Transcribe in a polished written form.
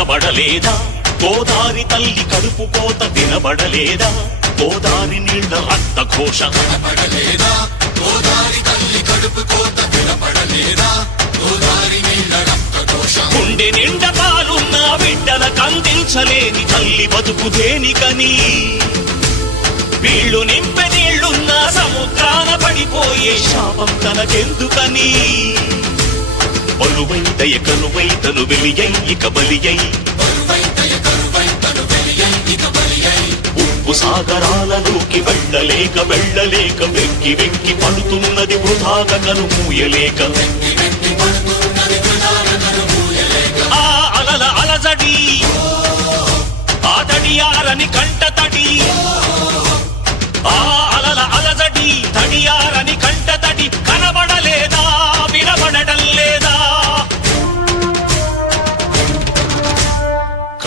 కనబడలేదా? గోదారి తల్లి కడుపు కోత వినబడలేదా? గోదారి నీళ్ల రక్త ఘోష కనబడలేదా? గోదారి తల్లి కడుపు కోత వినబడలేదా? గోదారి నీళ్ల రక్త ఘోష. గుండె నిండ పాలున్న బిడ్డల కందించలేని తల్లి బతుకు దేనికని? వీళ్ళు నింపె నీళ్లున్న సముద్రాన పడిపోయే శాపం తనకెందుకని? బలువై దయ కరువై తను వెలియై ఇక బలియై, ఉప్పు సాగరాలలోకి వెళ్ళలేక వెళ్ళలేక వెక్కి వెక్కి పడుతున్నది వృధాగా కను మూయలేక. ఆ అలల అలజడి ఆ తడియారని కంట